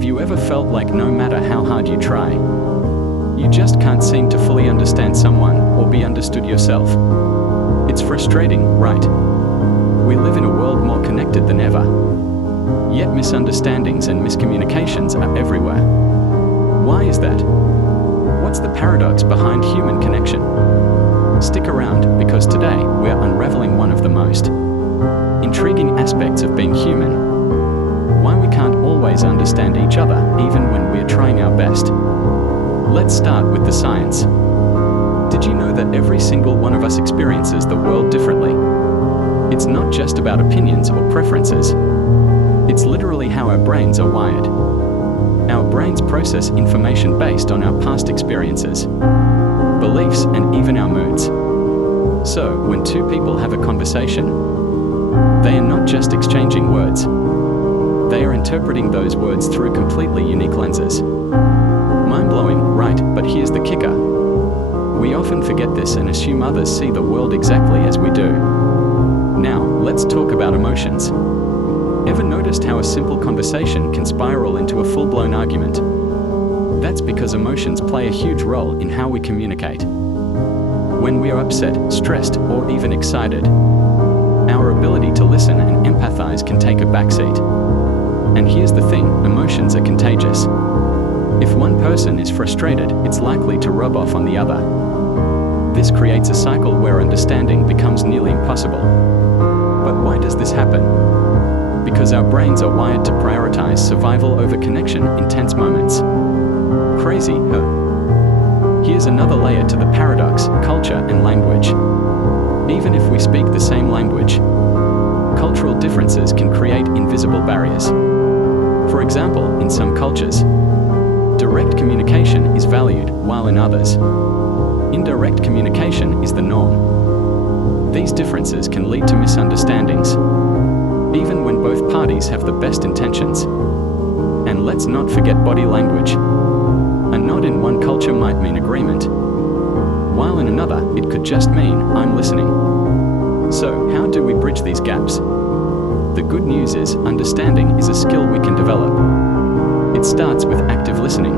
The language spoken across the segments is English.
Have you ever felt like no matter how hard you try, you just can't seem to fully understand someone or be understood yourself? It's frustrating, right? We live in a world more connected than ever. Yet misunderstandings and miscommunications are everywhere. Why is that? What's the paradox behind human connection? Stick around, because today we're unraveling one of the most intriguing aspects of being human. Why we can't always understand each other, even when we're trying our best. Let's start with the science. Did you know that every single one of us experiences the world differently? It's not just about opinions or preferences. It's literally how our brains are wired. Our brains process information based on our past experiences, beliefs, and even our moods. So, when two people have a conversation, they are not just exchanging words. They are interpreting those words through completely unique lenses. Mind-blowing, right? But here's the kicker. We often forget this and assume others see the world exactly as we do. Now, let's talk about emotions. Ever noticed how a simple conversation can spiral into a full-blown argument? That's because emotions play a huge role in how we communicate. When we are upset, stressed, or even excited, our ability to listen and empathize can take a backseat. And here's the thing, emotions are contagious. If one person is frustrated, it's likely to rub off on the other. This creates a cycle where understanding becomes nearly impossible. But why does this happen? Because our brains are wired to prioritize survival over connection in tense moments. Crazy, huh? Here's another layer to the paradox: culture and language. Even if we speak the same language, cultural differences can create invisible barriers. For example, in some cultures, direct communication is valued, while in others, indirect communication is the norm. These differences can lead to misunderstandings, even when both parties have the best intentions. And let's not forget body language. A nod in one culture might mean agreement, while in another, it could just mean, I'm listening. So, how do we bridge these gaps? The good news is, understanding is a skill we can develop. It starts with active listening,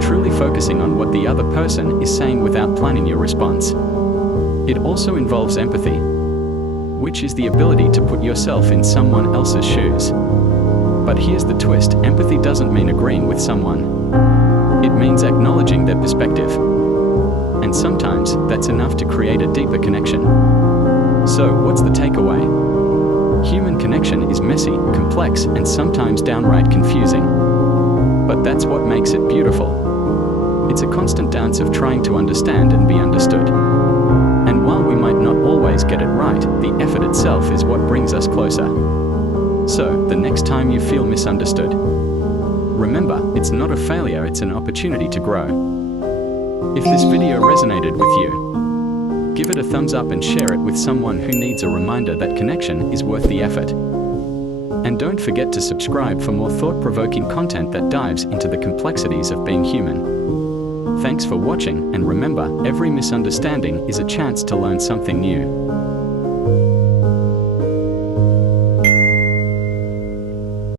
truly focusing on what the other person is saying without planning your response. It also involves empathy, which is the ability to put yourself in someone else's shoes. But here's the twist: empathy doesn't mean agreeing with someone. It means acknowledging their perspective. And sometimes, that's enough to create a deeper connection. So, what's the takeaway? Human connection is messy, complex, and sometimes downright confusing. But that's what makes it beautiful. It's a constant dance of trying to understand and be understood. And while we might not always get it right, the effort itself is what brings us closer. So, the next time you feel misunderstood, remember, it's not a failure, it's an opportunity to grow. If this video resonated with you, give it a thumbs up and share it with someone who needs a reminder that connection is worth the effort. And don't forget to subscribe for more thought-provoking content that dives into the complexities of being human. Thanks for watching, and remember, every misunderstanding is a chance to learn something new.